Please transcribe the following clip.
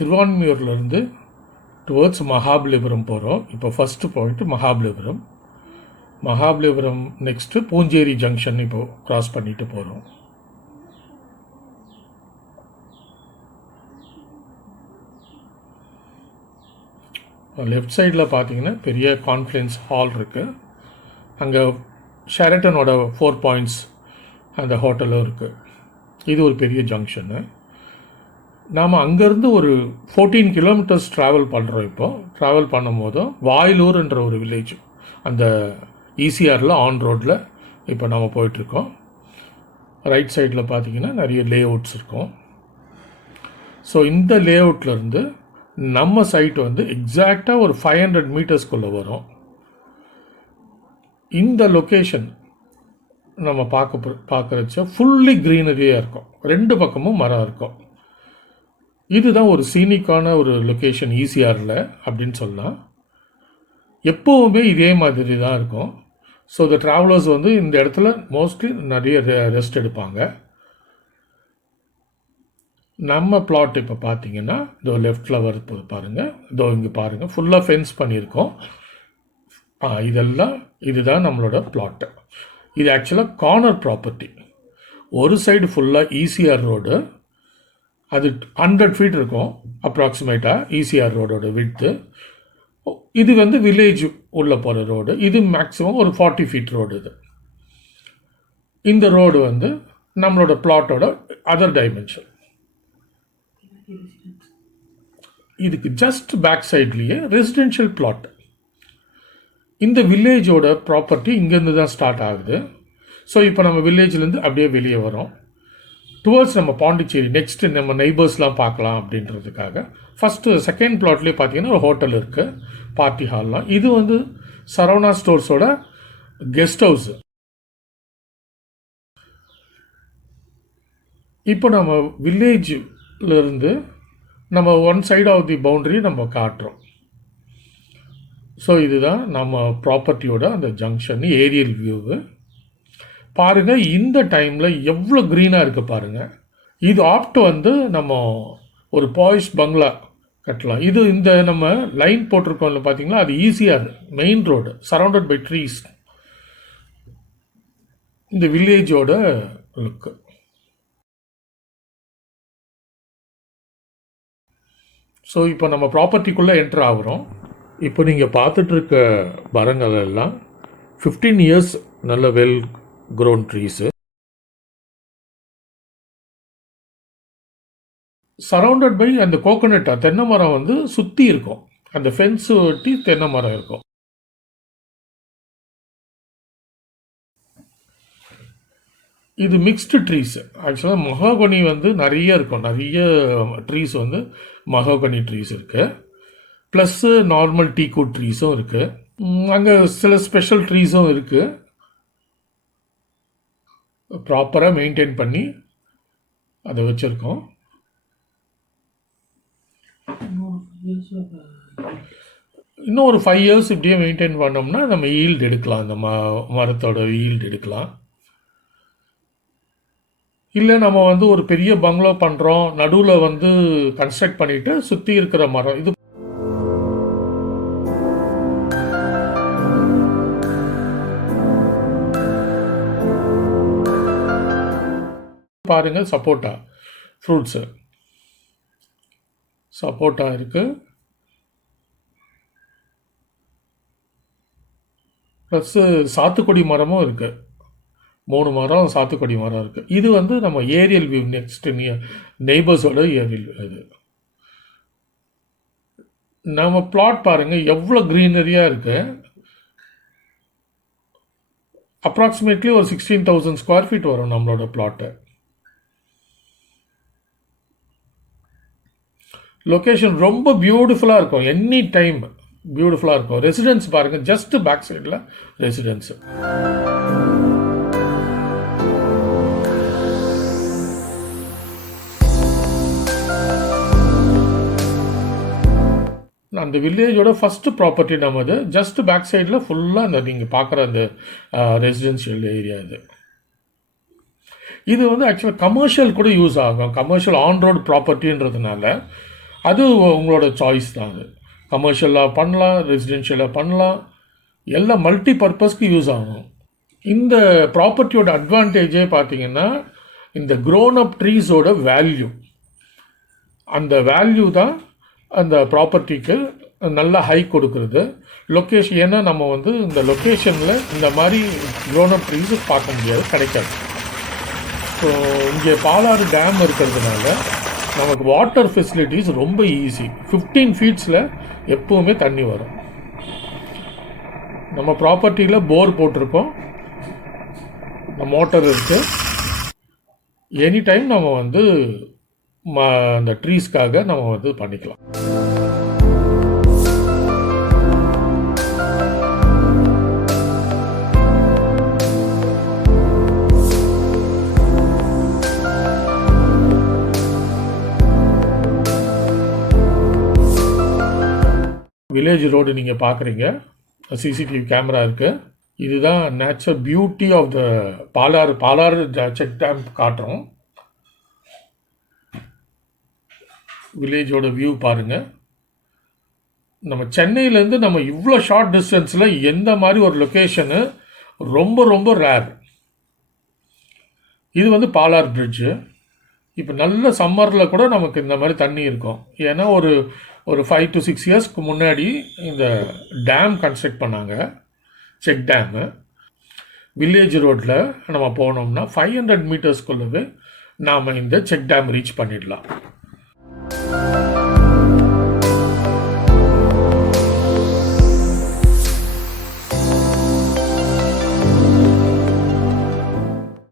திருவான்மியூர்லேருந்து towards Mahabalipuram போகிறோம். இப்போ first point Mahabalipuram. Mahabalipuram next Poonjeri junction இப்போது க்ராஸ் பண்ணிட்டு போகிறோம். லெஃப்ட் சைடில் பார்த்தீங்கன்னா பெரிய கான்ஃபரன்ஸ் ஹால் இருக்குது. அங்கே ஷெரட்டனோட 4 பாயிண்ட்ஸ் அந்த ஹோட்டலும் இருக்குது. இது ஒரு பெரிய ஜங்ஷனு. நாம் அங்கேருந்து ஒரு 14 கிலோமீட்டர்ஸ் ட்ராவல் பண்ணுறோம். இப்போது ட்ராவல் பண்ணும்போதும் வாயிலூர்ன்ற ஒரு வில்லேஜ் அந்த ஈசிஆரில் ஆன் ரோட்டில் இப்போ நம்ம போயிட்டுருக்கோம். ரைட் சைடில் பார்த்தீங்கன்னா நிறைய லே அவுட்ஸ் இருக்கும். ஸோ இந்த லே அவுட்லேருந்து நம்ம சைட் வந்து எக்ஸாக்டாக ஒரு 500 மீட்டர்ஸ்குள்ளே வரும். இந்த லொக்கேஷன் நம்ம பார்க்குறச்ச ஃபுல்லி க்ரீனரியாக இருக்கும். 2 பக்கமும் மரம் இருக்கும். இதுதான் ஒரு சீனிக்கான ஒரு லொக்கேஷன் ஈசிஆரில் அப்படின்னு சொல்லலாம். எப்போவுமே இதே மாதிரி தான் இருக்கும். ஸோ த ட்ராவலர்ஸ் வந்து இந்த இடத்துல மோஸ்ட்லி நிறைய ரெஸ்ட் எடுப்பாங்க. நம்ம பிளாட் இப்போ பார்த்தீங்கன்னா இதோ லெஃப்டில் வருது பாருங்கள். இதோ இங்கே பாருங்கள் ஃபுல்லாக ஃபென்ஸ் பண்ணியிருக்கோம். இதுதான் நம்மளோட பிளாட்டு. இது ஆக்சுவலாக கார்னர் ப்ராப்பர்ட்டி. ஒரு சைடு ஃபுல்லாக ஈசிஆர் ரோடு, அது 100 ஃபீட் இருக்கும் அப்ராக்சிமேட்டாக ஈசிஆர் ரோடோட விட்த்து. இது வந்து வில்லேஜ் உள்ளே போகிற ரோடு. இது மேக்ஸிமம் ஒரு 40 ஃபீட் ரோடு. இந்த ரோடு வந்து நம்மளோட பிளாட்டோட அதர் டைமென்ஷன். இதுக்கு ஜஸ்ட் பேக் சைட்லேயே ரெசிடென்ஷியல் பிளாட். இந்த வில்லேஜோட ப்ராப்பர்ட்டி இங்கேருந்து தான் ஸ்டார்ட் ஆகுது. ஸோ இப்போ நம்ம வில்லேஜ்லேருந்து அப்படியே வெளியே வரோம் டுவர்ட்ஸ் நம்ம பாண்டிச்சேரி. நெக்ஸ்ட்டு நம்ம நெய்பர்ஸ்லாம் பார்க்கலாம் அப்படின்றதுக்காக செகண்ட் பிளாட்லேயே பார்த்தீங்கன்னா ஒரு ஹோட்டல் இருக்குது, பார்ட்டி ஹால்லாம். இது வந்து சரவணா ஸ்டோர்ஸோட கெஸ்ட் ஹவுஸு. இப்போ நம்ம வில்லேஜ்லேருந்து நம்ம one side of the boundary நம்ம காட்டுறோம். ஸோ இதுதான் நம்ம ப்ராப்பர்ட்டியோட அந்த ஜங்ஷன் ஏரியல் வியூவு. பாருங்கள் இந்த டைமில் எவ்வளோ க்ரீனாக இருக்குது பாருங்கள். இது ஆப்ட் வந்து நம்ம ஒரு பாய்ஸ் பங்களா கட்டலாம். இது இந்த நம்ம லைன் போட்டிருக்கோம்ல பார்த்தீங்களா, அது ஈஸியாக main road surrounded by trees. இந்த வில்லேஜோட லுக்கு. ஸோ இப்போ நம்ம ப்ராப்பர்ட்டிக்குள்ளே என்ட்ரு ஆகிறோம். இப்போ நீங்கள் பார்த்துட்ருக்க மரங்கள் எல்லாம் 15 இயர்ஸ் நல்ல well grown trees. Surrounded by அந்த கோகோனட் தென்னை மரம் வந்து சுற்றி இருக்கும். அந்த ஃபென்ஸு ஒட்டி தென்னை மரம் இருக்கும். இது மிக்ஸ்டு ட்ரீஸ். ஆக்சுவலாக மஹோகனி வந்து நிறைய இருக்கும். நிறைய ட்ரீஸ் வந்து மஹோகனி ட்ரீஸ் இருக்குது. ப்ளஸ்ஸு நார்மல் டீக்வுட் ட்ரீஸும் இருக்குது. அங்கே சில ஸ்பெஷல் ட்ரீஸும் இருக்குது. ப்ராப்பராக மெயின்டைன் பண்ணி அதை வச்சுருக்கோம். இன்னும் ஒரு 5 இயர்ஸ் இப்படியே மெயின்டைன் பண்ணோம்னா நம்ம ஈல்டு எடுக்கலாம். அந்த மரத்தோட ஈல்டு எடுக்கலாம். இல்லை நம்ம வந்து ஒரு பெரிய பங்களோ பண்ணுறோம், நடுவில் வந்து கன்ஸ்ட்ரக்ட் பண்ணிவிட்டு சுற்றி இருக்கிற மரம் இது பாருங்கள். சப்போட்டா ஃப்ரூட்ஸு சப்போட்டா இருக்குது. ப்ளஸ்ஸு சாத்துக்குடி மரமும் இருக்குது. 3 மரம் சாத்துக்குடி மரம் இருக்குது. இது வந்து நம்ம ஏரியல் வியூ நெக்ஸ்ட்டு நெய்பர்ஸோட ஏரியல் இது. நம்ம பிளாட் பாருங்கள் எவ்வளோ க்ரீனரியாக இருக்குது. அப்ராக்சிமேட்லி ஒரு 16,000 ஸ்கொயர் ஃபீட் வரும் நம்மளோட பிளாட்டு. லொக்கேஷன் ரொம்ப பியூட்டிஃபுல்லாக இருக்கும். எனி டைம் பியூட்டிஃபுல்லாக இருக்கும். ரெசிடென்ஸ் பாருங்கள், ஜஸ்ட் பேக் சைடில் ரெசிடென்ஸு. அந்த வில்லேஜோட ஃபஸ்ட்டு ப்ராப்பர்ட்டி நம்மது. ஜஸ்ட் பேக் சைடில் ஃபுல்லாக அந்த நீங்கள் பார்க்குற அந்த ரெசிடென்ஷியல் ஏரியா இது. இது வந்து ஆக்சுவலாக கமர்ஷியல் கூட யூஸ் ஆகும். கமர்ஷியல் ஆன் ரோடு ப்ராப்பர்ட்டின்றதுனால அது உங்களோட சாய்ஸ் தான். அது கமர்ஷியலாக பண்ணலாம், ரெசிடென்ஷியலாக பண்ணலாம், எல்லாம் மல்டி பர்பஸ்க்கு யூஸ் ஆகும். இந்த ப்ராப்பர்ட்டியோட அட்வான்டேஜே பார்த்தீங்கன்னா இந்த க்ரோன் அப் ட்ரீஸோட வேல்யூ, அந்த வேல்யூ தான் அந்த ப்ராப்பர்ட்டிக்கு நல்ல ஹை கொடுக்குறது. லொக்கேஷன், ஏன்னா நம்ம வந்து இந்த லொக்கேஷனில் இந்த மாதிரி க்ரோன் அப் ட்ரீஸு பார்க்க முடியாது, கிடைக்காது. ஸோ இங்கே பாலாறு டேம் இருக்கிறதுனால நமக்கு வாட்டர் ஃபெசிலிட்டிஸ் ரொம்ப ஈஸி. 15 ஃபீட்ஸில் எப்போவுமே தண்ணி வரும். நம்ம ப்ராப்பர்ட்டியில் போர் போட்டிருக்கோம், மோட்டர் இருக்குது. எனி டைம் நம்ம வந்து அந்த ட்ரீஸ்க்காக நம்ம வந்து பண்ணிக்கலாம். வில்லேஜ் ரோடு நீங்கள் பார்க்குறீங்க, சிசிடிவி கேமரா இருக்குது. இதுதான் natural beauty of the Palar check dam காட்டுறோம். வில்லேஜோட வியூ பாருங்கள். நம்ம சென்னையிலேருந்து நம்ம இவ்வளோ ஷார்ட் டிஸ்டன்ஸில் எந்த மாதிரி ஒரு லொக்கேஷனு ரொம்ப ரொம்ப ரேர். இது வந்து பாலார் பிரிட்ஜு. இப்போ நல்ல சம்மரில் கூட நமக்கு இந்த மாதிரி தண்ணி இருக்கும். ஏன்னா ஒரு 5 to 6 இயர்ஸ்க்கு முன்னாடி இந்த டேம் கன்ஸ்ட்ரக்ட் பண்ணாங்க, செக் டேமு. வில்லேஜ் ரோட்டில் நம்ம போனோம்னா 500 மீட்டர்ஸ்குள்ளவே நாம் இந்த செக் டேம் ரீச் பண்ணிடலாம்.